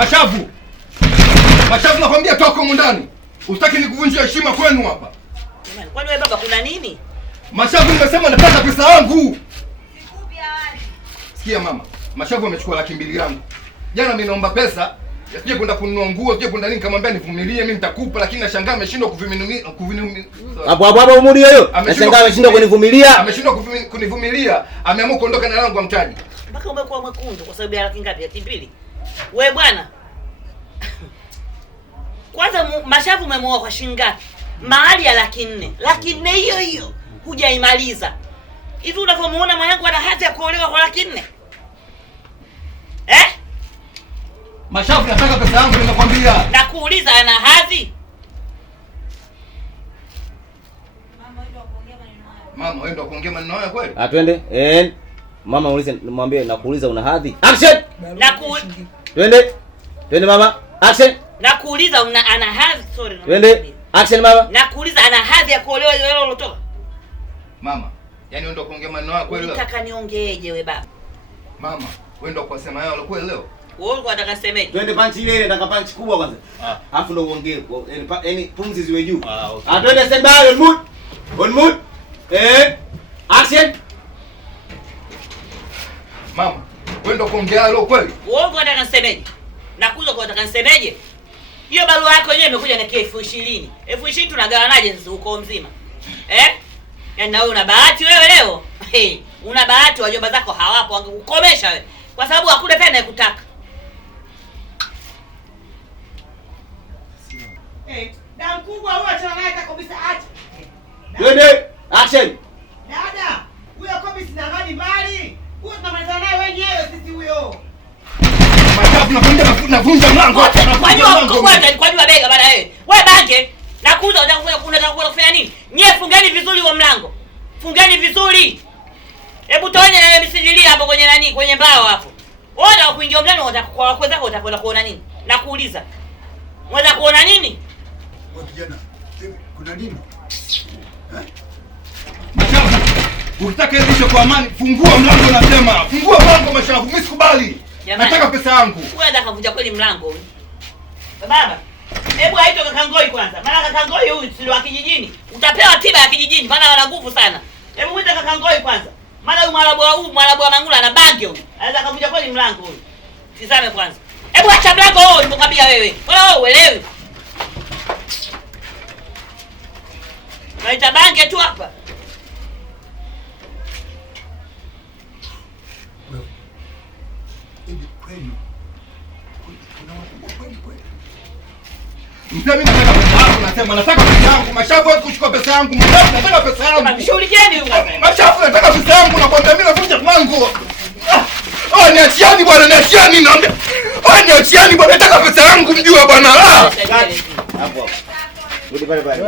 Mashavu. Mashavu nakwambia toka huko ndani. Usitaki nikuvunjie heshima kwenu hapa. Jamani, kwani wewe baba kuna nini? Mashavu nimesema nataka pesa yangu. Sikia mama, Mashavu amechukua 200,000 yangu. Jana mimi naomba pesa, sije kwenda kununua nguo, sije kwenda nini, kamwambia nivumilie mimi nitakupa, lakini nashangaa ameshindwa kuvumilia. Hapo umuri hiyo. Nashangaa ameshindwa kunivumilia. Ameshindwa kunivumilia, ameamua kuondoka na langu amtaji. Mpaka umekuwa mwekundu kwa sababu ya laki ngapi? Laki 2. Wewe bwana. Kwanza Mashavu umemuoa kwa shilingi ngapi? Mahali ya 400,000. 400,000 hiyo hiyo hujaimaliza. Hivi unavyomuona mwanangu ana hati ya kuolewa kwa 400,000? Mashavu nataka pesa yangu ninakwambia. Nakuuliza ana hadhi? Mama wewe ndio kuongea maneno haya kweli? Twende. Mama muulize, mwambie nakuuliza una hadhi. Action. Twende mama. Action. Nakuuliza ana hadhi, sorry. Twende. Action mama. Nakuuliza ana hadhi ya kuolewa ile ulotoka? Mama, yani wewe ndio kuongea maneno haya kweli leo? Unataka niongeeje wewe baba? Mama, wewe ndio kusema yao kweli leo? Wewe ulikuwa unataka nisemeje? Twende punch ile, nataka punch kubwa kwanza. Alafu ndio uongee. Yaani pumzi ziwe juu. Twende stand by on mood. On mood. Action. Mama, wewe ndio kuongea leo kweli? Wewe ulikuwa unataka nisemeje? Nakuja kwa unataka nisemeje? Hiyo barua yako yenyewe imekuja na 20,000. 20,000 tunagawanaje sasa uko mzima? Yaani na wewe una bahati wewe leo. Una bahati wajomba zako hawapo wangekukomesha wewe. Kwa sababu hakuna tena anayekutaka. Damu kubwa huyo achana naye kabisa acha. Twende. Action. Dada, huyo kabisa na gani mali? Huyo tunamaliza naye wenyewe sisi huyo. Mashavu navunja mlango. Kwa jua bega bana wewe. Wewe bange. Nakuza unataka kufanya nini? Nyie fungeni vizuri wa mlango. Fungeni vizuri. Hebu toanye na misijilia hapo kwenye nani? Kwenye mbao hapo. Ona kuingia mlango kwa wakwe zako utakwenda kuona nini? Nakuuliza. Unataka kuona nini? Wewe kijana, kuna nini? Mashavu, ukitaka hizo kwa amani, fungua mlango nasema. Fungua mlango Mashavu, mimi sikubali. Nataka pesa yangu. Wewe unataka kuvunja kweli mlango huyu. Baba, hebu aitwe kaka Ngoi kwanza. Maana kaka Ngoi huyu si wa kijijini. Utapewa tiba ya kijijini maana ana nguvu sana. Hebu mwite kaka Ngoi kwanza. Maana huyu mwarabu wa Mangula ana bangi huyu. Anaweza kuvunja kweli mlango huyu. Tizame kwanza. Hebu acha mlango huo nimekwambia wewe. Wala wewe uelewi. Naita bangi tu hapa. Mimi nataka pesa yangu nasema nataka pesa yangu. Mashavu hawezi kuchukua pesa yangu. Mashavu nataka pesa yangu. Shughulikieni huko. Mashavu nataka pesa yangu nakwambia mimi navunja mlango. Niachieni bwana, niachieni naambia. Niachieni bwana, nataka pesa yangu mjua bwana. Hapo. Rudi pale pale.